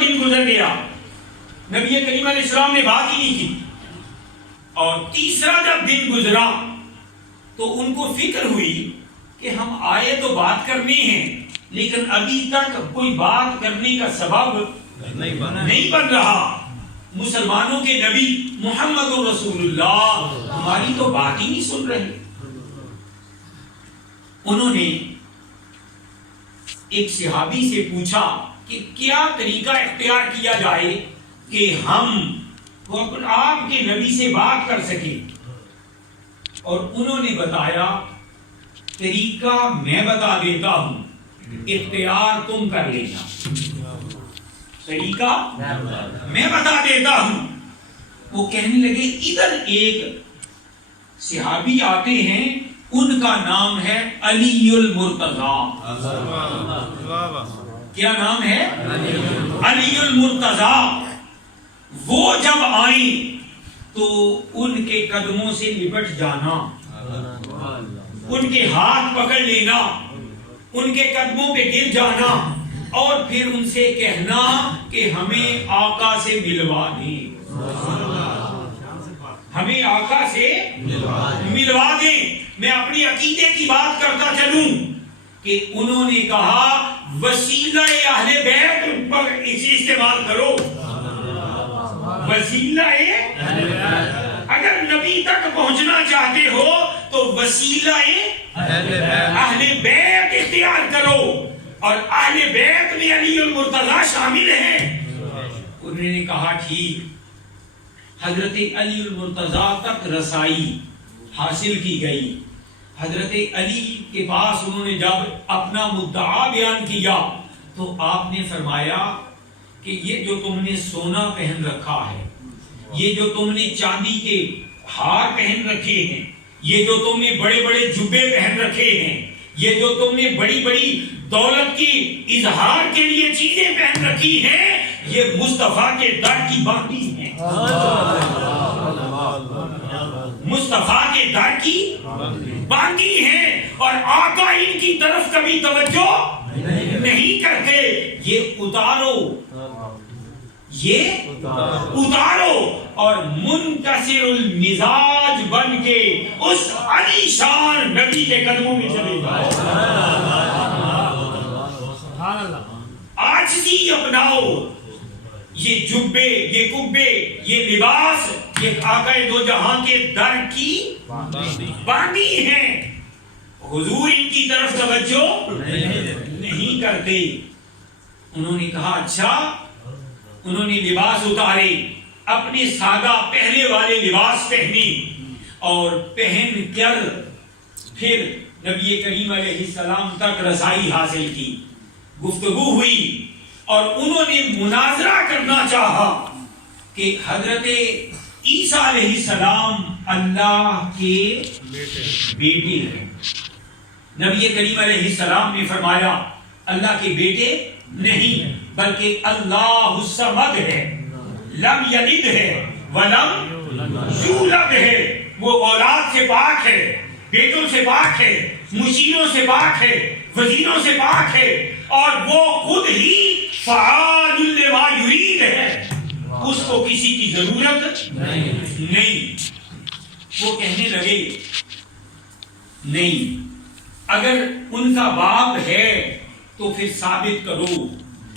دن گزر گیا، نبی کریم علیہ السلام نے بات ہی نہیں کی، اور تیسرا جب دن گزرا تو ان کو فکر ہوئی کہ ہم آئے تو بات کرنی ہے، لیکن ابھی تک کوئی بات کرنے کا سبب نہیں بن رہا، مسلمانوں کے نبی محمد رسول اللہ ہماری تو بات ہی نہیں سن رہے۔ انہوں نے ایک صحابی سے پوچھا کہ کیا طریقہ اختیار کیا جائے کہ ہم آپ کے نبی سے بات کر سکیں، اور انہوں نے بتایا طریقہ میں بتا دیتا ہوں، اختیار تم کر لینا، طریقہ میں بتا دیتا ہوں۔ وہ کہنے لگے ادھر ایک صحابی آتے ہیں، ان کا نام ہے علی المرتضی۔ کیا نام ہے؟ علی المرتضی۔ وہ جب آئیں تو ان کے قدموں سے لپٹ جانا، ان کے ہاتھ پکڑ لینا، ان کے قدموں پہ گر جانا، اور پھر ان سے کہنا کہ ہمیں آقا سے ملوا دیں، ہمیں آقا سے ملوا دیں۔ میں اپنی عقیدے کی بات کرتا چلوں کہ انہوں نے کہا وسیلہ اہل بیت پر اسی استعمال کرو، وسیلہ اگر نبی تک پہنچنا چاہتے ہو تو وسیلہ اہل بیت اختیار کرو، اور اہل بیت میں علی المرتضی شامل ہیں۔ انہوں نے کہا ٹھیک۔ حضرت علی المرتضی تک رسائی حاصل کی گئی۔ حضرت علی کے پاس انہوں نے جب اپنا مدعا بیان کیا تو آپ نے فرمایا کہ یہ جو تم نے سونا پہن رکھا ہے، یہ جو تم نے چاندی کے ہار پہن رکھے ہیں، یہ جو تم نے بڑے بڑے جبے پہن رکھے ہیں، یہ جو تم نے بڑی بڑی دولت کی اظہار کے لیے چیزیں پہن رکھی ہیں، یہ مصطفیٰ کے در کی باندھی ہیں، مصطفیٰ کے در کی باندھی ہیں، اور آقا ان کی طرف کبھی توجہ نہیں کرتے۔ یہ اتارو، یہ اتارو، اور منکسر المزاج بن کے اس علی شان نبی کے قدموں میں چلے جاؤ، عاجزی اپناؤ۔ یہ جبے، یہ کبے، یہ لباس، یہ آقا دو جہاں کے در کی باندھی ہیں، حضور ان کی طرف توجہ نہیں کرتے۔ انہوں نے کہا اچھا۔ انہوں نے لباس اتارے، اپنے سادہ پہلے والے لباس پہنے، اور پہن کر پھر نبی کریم علیہ السلام تک رسائی حاصل کی، گفتگو ہوئی، اور انہوں نے مناظرہ کرنا چاہا کہ حضرت عیسیٰ علیہ السلام اللہ کے بیٹے ہیں۔ نبی کریم علیہ السلام نے فرمایا اللہ کے بیٹے نہیں، بلکہ اللہ الصمد ہے، لم یلد ہے ولم یولد ہے، وہ اولاد سے پاک ہے، بیٹوں سے پاک ہے، مشیروں سے پاک ہے، وزیروں سے پاک ہے، اور وہ خود ہی فعال لما یرید ہے، اس کو کسی کی ضرورت نہیں۔ وہ کہنے لگے نہیں، اگر ان کا باپ ہے تو پھر ثابت کرو،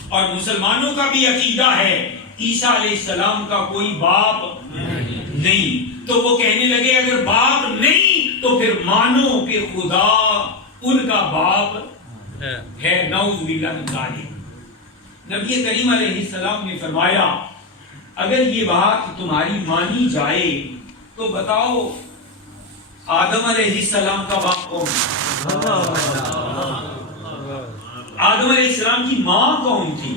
اور مسلمانوں کا بھی عقیدہ ہے عیسیٰ علیہ السلام کا کوئی باپ نہیں۔ تو وہ کہنے لگے اگر باپ نہیں تو پھر مانو کہ خدا ان کا باپ ہے، نعوذ باللہ من ذالک۔ نبی کریم علیہ السلام نے فرمایا اگر یہ بات تمہاری مانی جائے تو بتاؤ آدم علیہ السلام کا باپ کون ہے؟ آدم علیہ السلام کی ماں کون تھی؟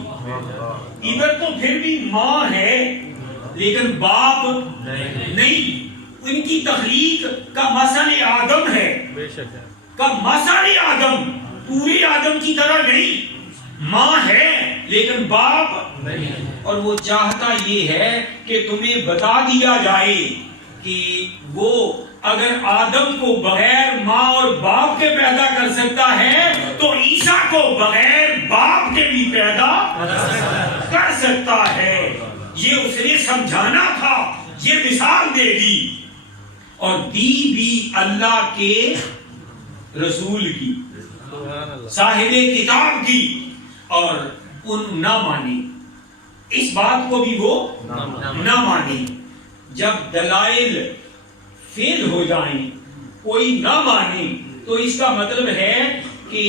ادھر تو پھر بھی ماں ہے لیکن باپ نہیں۔ ان کی تخلیق کا مثل آدم ہے، کا مثل آدم، پورے آدم کی طرح نہیں، ماں ہے لیکن باپ نہیں۔ اور وہ چاہتا یہ ہے کہ تمہیں بتا دیا جائے کہ وہ اگر آدم کو بغیر ماں اور باپ کے پیدا کر سکتا ہے تو عیسیٰ کو بغیر باپ کے بھی پیدا کر سکتا ہے، یہ اس نے سمجھانا تھا، یہ مثال دے دی، اور دی بھی اللہ کے رسول کی، صاحب کتاب کی، اور ان نہ مانی، اس بات کو بھی وہ نہ مانی۔ جب دلائل فیل ہو جائیں، کوئی نہ مانے، تو اس کا مطلب ہے کہ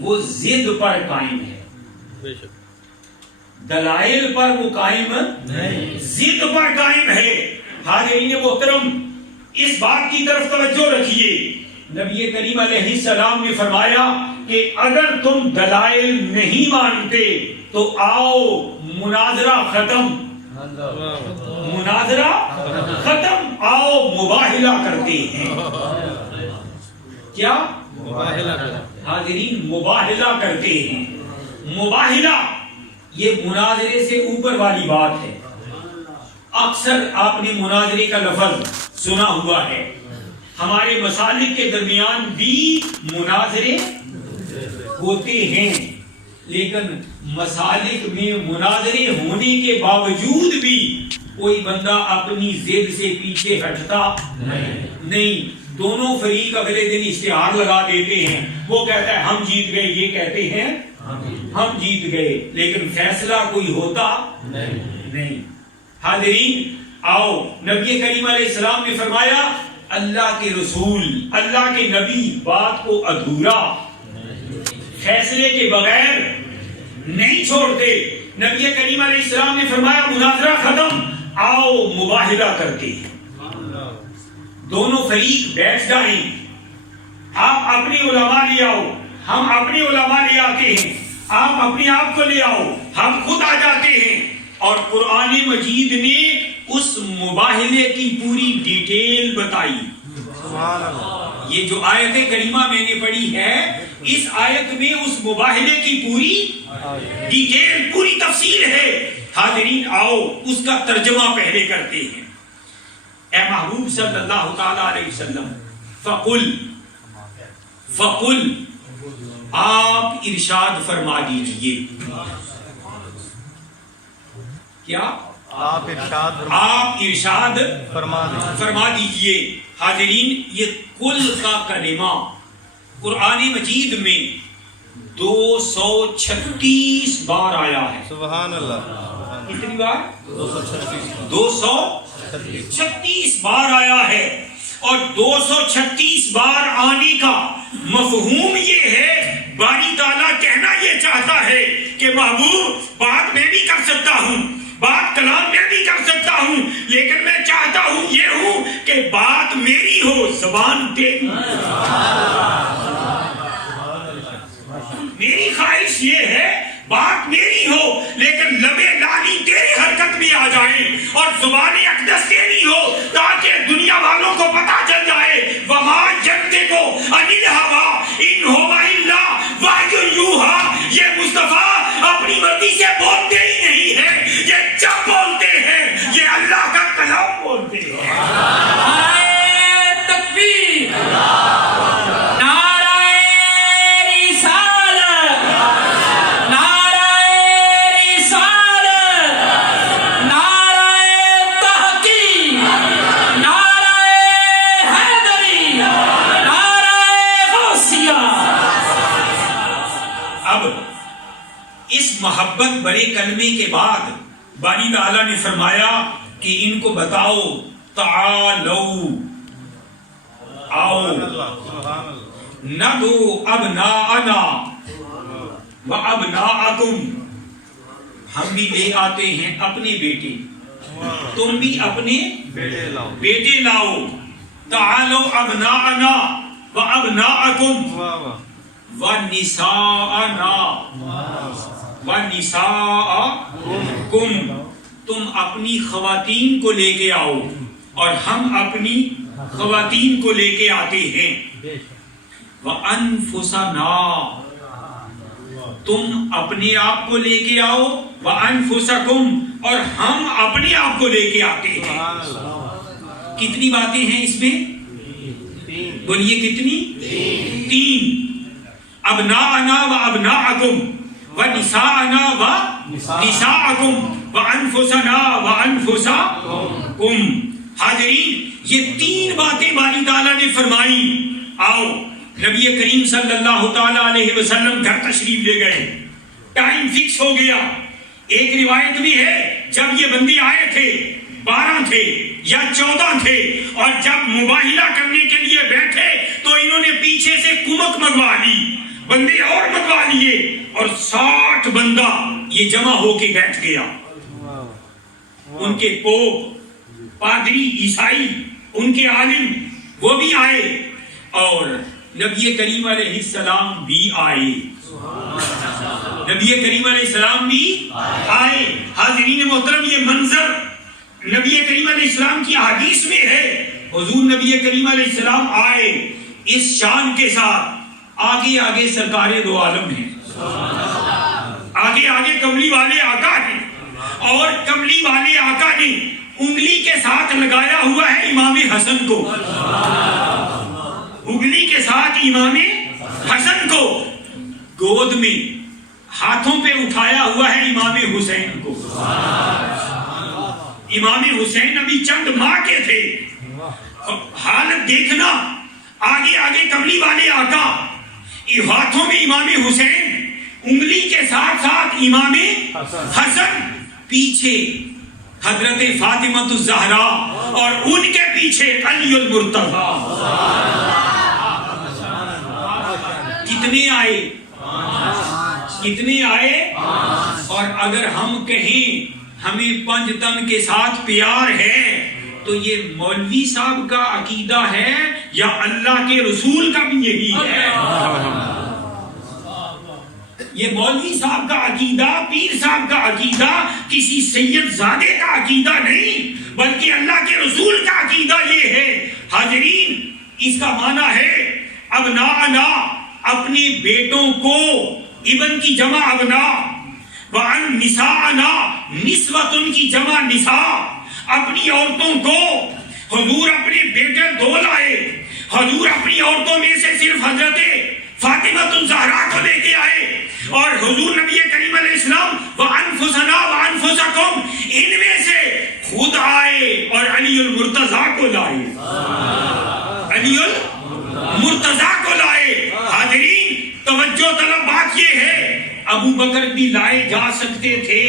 وہ ضد پر قائم ہے، دلائل پر وہ قائم نہیں، ضد پر قائم ہے۔ حاضرین محترم، اس بات کی طرف توجہ رکھیے، نبی کریم علیہ السلام نے فرمایا کہ اگر تم دلائل نہیں مانتے تو آؤ مناظرہ ختم، مناظرہ ختم، آؤ مباہلہ کرتے ہیں۔ کیا حاضرین؟ مباہلہ کرتے ہیں۔ مباہلہ یہ مناظرے سے اوپر والی بات ہے۔ اکثر آپ نے مناظرے کا لفظ سنا ہوا ہے، ہمارے مسالک کے درمیان بھی مناظرے ہوتے ہیں، لیکن مسالک میں مناظرے ہونے کے باوجود بھی کوئی بندہ اپنی ضد سے پیچھے ہٹتا نہیں۔ دونوں فریق اگلے دن اشتہار لگا دیتے ہیں، وہ کہتا ہے ہم جیت گئے، یہ کہتے ہیں ہم جیت گئے، لیکن فیصلہ کوئی ہوتا نہیں۔ حاضرین، آؤ، نبی کریم علیہ السلام نے فرمایا اللہ کے رسول، اللہ کے نبی بات کو ادھورا، فیصلے کے بغیر نہیں چھوڑتے۔ نبی کریم علیہ السلام نے فرمایا مناظرہ ختم، آؤ مباہلہ کرتے ہیں۔ دونوں فریق بیٹھ جائیں، آپ اپنے علماء لے آؤ، ہم اپنے علماء لے آتے ہیں، آپ اپنے آپ کو لے آؤ، ہم خود آ جاتے ہیں، اور قرآن مجید نے اس مباہلے کی پوری ڈیٹیل بتائی۔ یہ جو آیت کریمہ میں نے پڑھی ہے، اس آیت میں اس مباہلے کی پوری ڈیٹیل، پوری تفصیل ہے۔ حاضرین، آؤ اس کا ترجمہ پہلے کرتے ہیں۔ اے محبوب صلی اللہ تعالی علیہ وسلم، فقل آپ ارشاد فرما دیجئے۔ کیا؟ آپ ارشاد فرما دیجئے۔ حاضرین، یہ کل کا کلمہ قرآن مجید میں 236 بار آیا ہے۔ سبحان اللہ۔ کتنی بار؟ 236 بار آیا ہے، اور 236 بار آنے کا مفہوم یہ ہے، باری تعالیٰ کہنا یہ چاہتا ہے کہ محبوب بات میں بھی کر سکتا ہوں، بات کلام میں بھی کر سکتا ہوں، لیکن میں چاہتا ہوں یہ ہوں کہ بات میری ہو، زبان تیری۔ میری خواہش یہ ہے بات میری ہو، لیکن لبے لانی تیری حرکت میں آ جائے، اور زبان اقدس تیری ہو، تاکہ دنیا والوں کو پتا چل جائے وما ينطق عن الهوى ان هو الا وحی یوحی۔ یہ مصطفیٰ اپنی مرضی سے بولتے ہی نہیں ہے، یہ جب بولتے ہیں یہ اللہ کا کلام بولتے ہیں۔ تکبیر، محبت بڑے کلمے کے بعد باری تعالیٰ نے فرمایا کہ ان کو بتاؤ، تعالو، آؤ، ندعو ابناءنا و ابناءکم، ہم بھی لے آتے ہیں اپنے بیٹے، تم بھی اپنے بیٹے لاؤ۔ تعالو ابناءنا و ابناءکم و نساءنا وَنِسَاءَكُمْ، تم اپنی خواتین کو لے کے آؤ اور ہم اپنی خواتین کو لے کے آتے ہیں۔ وَأَنفُسَنَا، تم اپنے آپ کو لے کے آؤ، وَأَنفُسَكُمْ، اور ہم اپنے آپ کو لے کے آتے ہیں۔ کتنی باتیں ہیں اس میں؟ بولیے کتنی؟ 3۔ ابناءنا و ابناءکم وَنِسَاءَنَا وَنِسَاءَكُمْ وَأَنفُسَنَا وَأَنفُسَكُمْ. حاضرین یہ تین باتیں باری تعالیٰ نے فرمائی. آؤ نبی کریم صلی اللہ تعالیٰ علیہ وسلم گھر تشریف لے گئے. ٹائم فکس ہو گیا. ایک روایت بھی ہے جب یہ بندے آئے تھے 12 تھے یا 14 تھے، اور جب مباہلہ کرنے کے لیے بیٹھے تو انہوں نے پیچھے سے کمک منگوا لی، بندے اور منگوا لیے، اور 60 بندہ یہ جمع ہو کے بیٹھ گیا. ان کے پوپ، پادری، عیسائی، ان کے عالم وہ بھی آئے، اور نبی کریم علیہ السلام بھی آئے. نبی کریم علیہ السلام بھی آئے. حاضرین محترم یہ منظر نبی کریم علیہ السلام کی حدیث میں ہے. حضور نبی کریم علیہ السلام آئے اس شان کے ساتھ. آگے آگے سرکار دو عالم ہیں، آگے آگے کملی والے آقا ہیں، اور کملی والے آقا نے انگلی کے ساتھ لگایا ہوا ہے امام حسن کو، انگلی کے ساتھ امام حسن کو، گود میں ہاتھوں پہ اٹھایا ہوا ہے امام حسین کو. امام حسین ابھی چند ماہ کے تھے. حالت دیکھنا، آگے آگے کملی والے آقا، ہاتھوں میں امام حسین، انگلی کے ساتھ ساتھ امام حسن، پیچھے حضرت فاطمہ الزہرا، اور ان کے پیچھے علی المرتضیٰ. کتنے آئے؟ کتنے آئے؟ اور اگر ہم کہیں ہمیں 5 تن کے ساتھ پیار ہے تو یہ مولوی صاحب کا عقیدہ ہے یا اللہ کے رسول کا بھی یہی ہے؟ یہ مولوی صاحب کا عقیدہ، پیر صاحب کا عقیدہ کسی سید زادے کا عقیدہ نہیں، بلکہ اللہ کے رسول کا عقیدہ یہ ہے. حاضرین اس کا معنی ہے ابناءنا، اپنے بیٹوں کو، ابن کی جمع ابنا، وَعَنْ نِسَاءَنَا، نسوۃ کی جمع نساء، اپنی عورتوں کو. حضور اپنے بیٹے 2 لائے. حضور اپنی عورتوں میں سے صرف حضرت فاطمہ الزہرا کو لے کے آئے، اور حضور نبی کریم علیہ السلام وَأَنفُسَنَا وَأَنفُسَكُمْ ان میں سے خود آئے اور علی المرتضیٰ کو لائے. علی المرتضیٰ کو لائے. حاضرین توجہ طلب بات یہ ہے، ابو بکر بھی لائے جا سکتے تھے،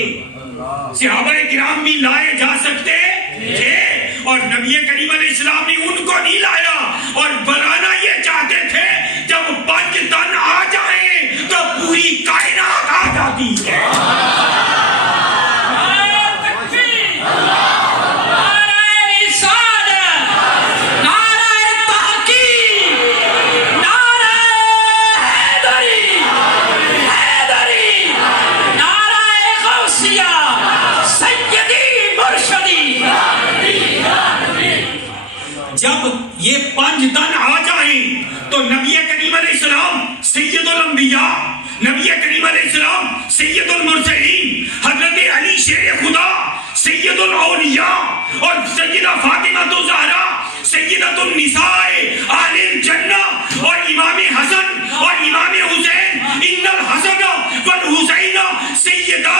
صحابہ کرام بھی لائے جا سکتے تھے، اور نبی کریم علیہ السلام نے ان کو نہیں لایا. اور بلانا یہ چاہتے تھے جب 5 تن آ جائیں تو پوری کائنات آ جاتی ہے. جب یہ 5 تن آ جائیں تو نبی کریم علیہ السلام سید الانبیاء، نبی کریم علیہ السلام سید المرسلین، حضرت علی شیر خدا سید الاولیاء، اور سیدہ فاطمہ الزہرا سیدۃ النساء اہل الجنہ، اور امام حسن اور امام حسین ان الحسن والحسین سیدہ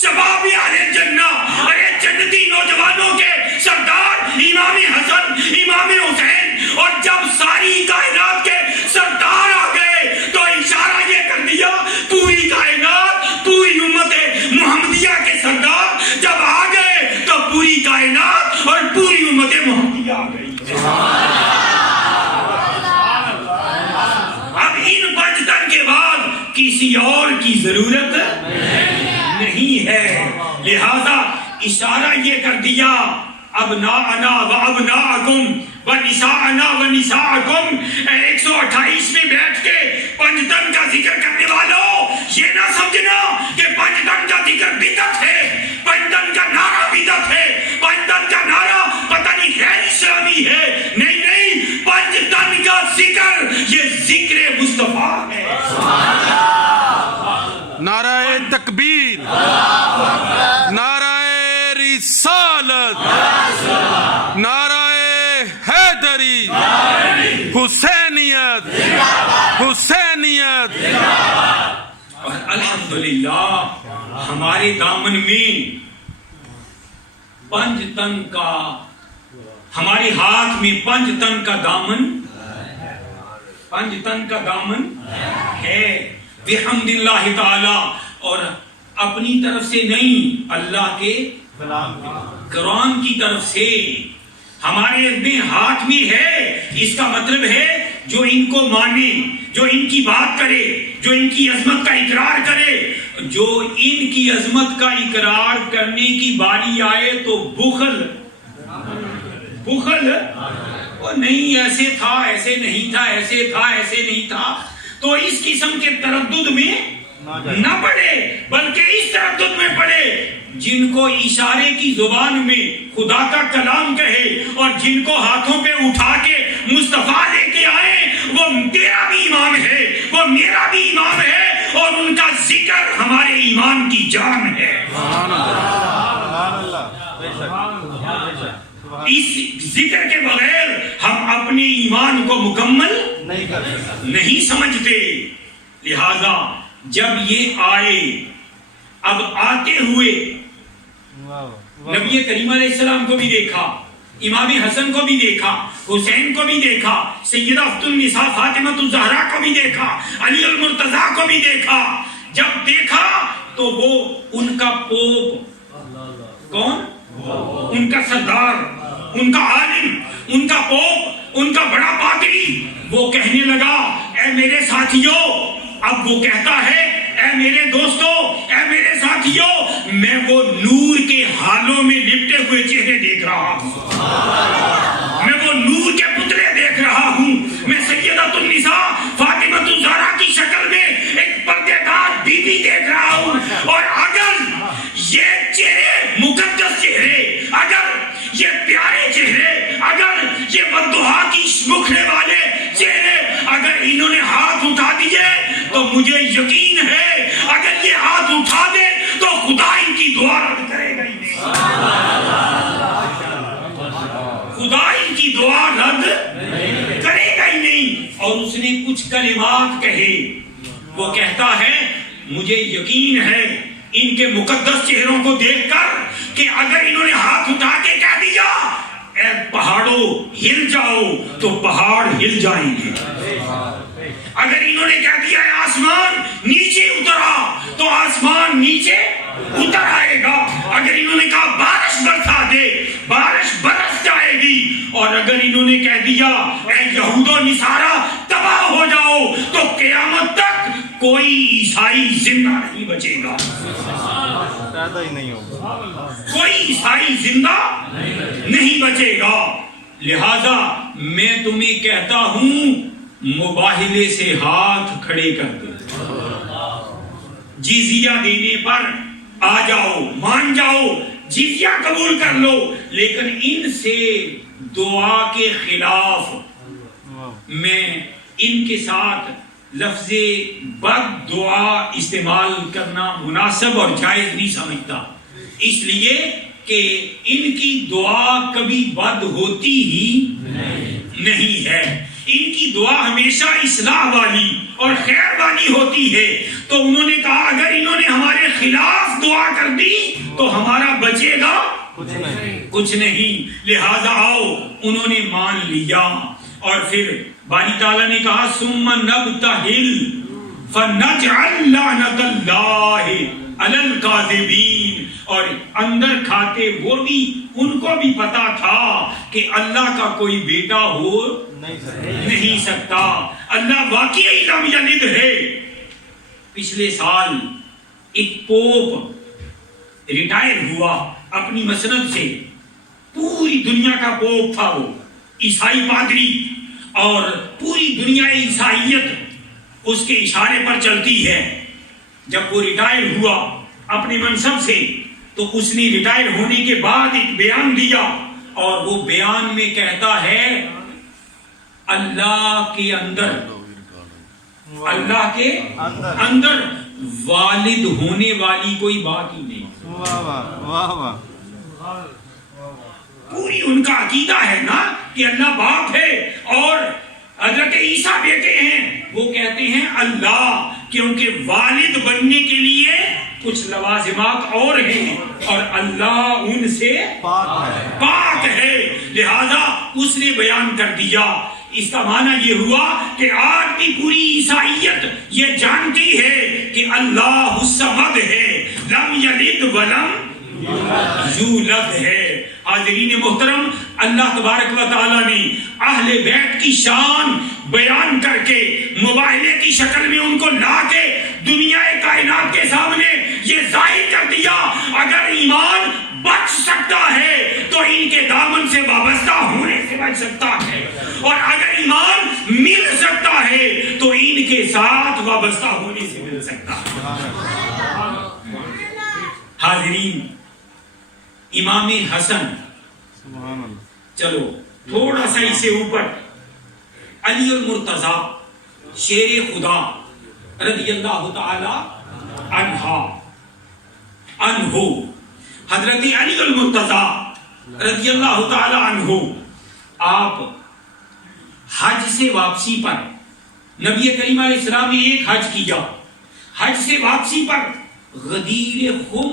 شباب اہل الجنہ، ارے جنتی نوجوانوں کے سردار امام حسن امام حسین. اور جب ساری کائنات کے سردار آ گئے تو اشارہ یہ کر دیا پوری کائنات، پوری امت محمدیہ کے سردار جب آ گئے تو پوری کائنات اور پوری امت محمدیہ آ گئی. اب ان 5 تن کے بعد کسی اور کی ضرورت نہیں ہے. لہذا اشارہ یہ کر دیا ابناءنا وابناءکم ونساءنا ونساءکم. 128 میں بیٹھ کے 5 تن کا ذکر کرنے والوں یہ نہ سمجھنا کہ 5 تن کا ذکر بدعت ہے، 5 تن کا نعرہ بدعت ہے، 5 تن کا نعرہ پتہ نہیں غیر اسلامی ہے. نہیں نہیں، 5 تن کا ذکر یہ ذکر مصطفیٰ ہے. نعرہ تکبیر، نعرہ رسالت، نعرہ حیدری، حسینیت، حسینیت. الحمدللہ ہمارے دامن میں 5 تن کا، ہمارے ہاتھ میں 5 تن کا دامن، 5 تن کا دامن ہے بحمد اللہ تعالی، اور اپنی طرف سے نہیں، اللہ کے قرآن کی طرف سے ہمارے اپنے ہاتھ میں ہے۔ اس کا مطلب ہے جو ان کو مانے، جو ان کی بات کرے، جو ان کی عظمت کا اقرار کرے، جو ان کی عظمت کا اقرار کرنے کی باری آئے تو بخل وہ نہیں، ایسے تھا، ایسے نہیں تھا، ایسے تھا، ایسے نہیں تھا، تو اس قسم کے تردد میں نہ پڑے، بلکہ اس تردد میں پڑے جن کو اشارے کی زبان میں خدا کا کلام کہے، اور جن کو ہاتھوں پہ اٹھا کے مصطفیٰ لے کے آئے، وہ تیرا بھی امام ہے، وہ میرا بھی امام ہے، اور ان کا ذکر ہمارے ایمان کی جان ہے۔ اس ذکر کے بغیر ہم اپنے ایمان کو مکمل نہیں سمجھتے۔ لہذا جب یہ آئے، اب آتے ہوئے نبی کریم علیہ السلام کو بھی دیکھا، امام حسن کو بھی دیکھا، حسین کو بھی دیکھا، سیدہ اخت النساء فاطمہ الزہرا کو بھی دیکھا، علی المرتضیٰ کو بھی دیکھا۔ جب دیکھا تو وہ ان کا پوپ، کون؟ ان کا سردار، ان کا عالم، ان کا پوپ، ان کا بڑا پادری، وہ کہنے لگا اے میرے ساتھیوں، اب وہ کہتا ہے اے میرے دوستوں، اے میرے ساتھیوں، میں وہ نور کے حالوں میں لپٹے ہوئے چہرے دیکھ رہا ہوں، میں وہ نور کے پتلے دیکھ رہا ہوں، میں سیدۃ النساء فاطمہ الزہرا کی شکل میں ایک پردے دار بی بی دیکھ رہا ہوں، اور اگر یہ چہرے مقدس چہرے، اگر یہ پیارے چہرے، اگر یہ بددعا کی مکھنے والے چہرے اگر انہوں نے ہاتھ اٹھا دیے تو مجھے یقین ہے اگر یہ ہاتھ اٹھا دے تو خدا ان کی دعا رد کرے گا ہی نہیں، خدا ان کی دعا رد کرے گا ہی نہیں۔ اور اس نے کچھ کلمات کہے، وہ کہتا ہے مجھے یقین ہے ان کے مقدس چہروں کو دیکھ کر کہ اگر انہوں نے ہاتھ اٹھا کے کہہ دیا اے پہاڑوں ہل جاؤ تو پہاڑ ہل جائیں گے، اگر انہوں نے کہہ دیا ہے آسمان نیچے اترا تو آسمان نیچے اتر آئے گا، اگر انہوں نے کہا بارش برسا دے بارش برس جائے گی، اور اگر انہوں نے کہہ دیا اے یہود و نصارا تباہ ہو جاؤ تو قیامت تک کوئی عیسائی زندہ نہیں بچے گا، پیدا ہی نہیں ہوگا، کوئی عیسائی زندہ نہیں بچے گا۔ لہذا میں تمہیں کہتا ہوں مباہلے سے ہاتھ کھڑے کر دو، جزیہ دینے پر آ جاؤ، مان جاؤ، جزیہ قبول کر لو، لیکن ان سے دعا کے خلاف میں ان کے ساتھ لفظ بد دعا استعمال کرنا مناسب اور جائز نہیں سمجھتا، اس لیے کہ ان کی دعا کبھی بد ہوتی ہی نہیں ہے، ان کی دعا ہمیشہ اصلاح والی اور خیر والی ہوتی ہے۔ تو انہوں نے کہا اگر انہوں نے ہمارے خلاف دعا کر دی تو ہمارا بچے گا کچھ نہیں، لہذا آؤ، انہوں نے مان لیا۔ اور پھر باری تعالیٰ نے کہا ثم نبتہل فنجعل لعنت اللہ علی الکاذبین، اور اندر کھاتے وہ بھی، ان کو بھی پتا تھا کہ اللہ کا کوئی بیٹا ہو نہیں سکتا، اللہ واقعی لم یلد ہے۔ پچھلے سال ایک پوپ ریٹائر ہوا اپنی مسند سے، پوری دنیا کا پوپ تھا وہ، عیسائی پادری، اور پوری دنیا عیسائیت اس کے اشارے پر چلتی ہے۔ جب وہ ریٹائر ہوا اپنے منصب سے تو اس نے ریٹائر ہونے کے بعد ایک بیان دیا، اور وہ بیان میں کہتا ہے اللہ کے اندر، اللہ کے اندر والد ہونے والی کوئی بات ہی نہیں۔ پوری ان کا عقیدہ ہے نا کہ اللہ باپ ہے اور حضرت عیسیٰ بیٹے ہیں، وہ کہتے ہیں اللہ کیونکہ والد بننے کے لیے کچھ لوازمات اور ہیں اور اللہ ان سے پاک ہے، لہذا اس نے بیان کر دیا۔ اس کا معنی یہ ہوا کہ آج کی پوری عیسائیت یہ جانتی ہے کہ اللہ الصمد ہے، لم یلد ولم یولد ہے۔ حاضرین محترم، اللہ تبارک و تعالی نے اہل بیت کی شان بیان کر کے مباہلے کی شکل میں ان کو لا کے دنیا کائنات کے سامنے یہ ظاہر کر دیا، اگر ایمان بچ سکتا ہے تو ان کے دامن سے وابستہ ہونے سے بچ سکتا ہے، اور اگر ایمان مل سکتا ہے تو ان کے ساتھ وابستہ ہونے سے مل سکتا ہے۔ حاضرین، امام حسن، چلو تھوڑا سا اسے اوپر، علی المرتضی شیر خدا رضی اللہ تعالی عنہ، حضرت علی المرتضی رضی اللہ تعالی عنہ، آپ حج سے واپسی پر، نبی کریم علیہ السلام نے ایک حج کیا، حج سے واپسی پر غدیر خم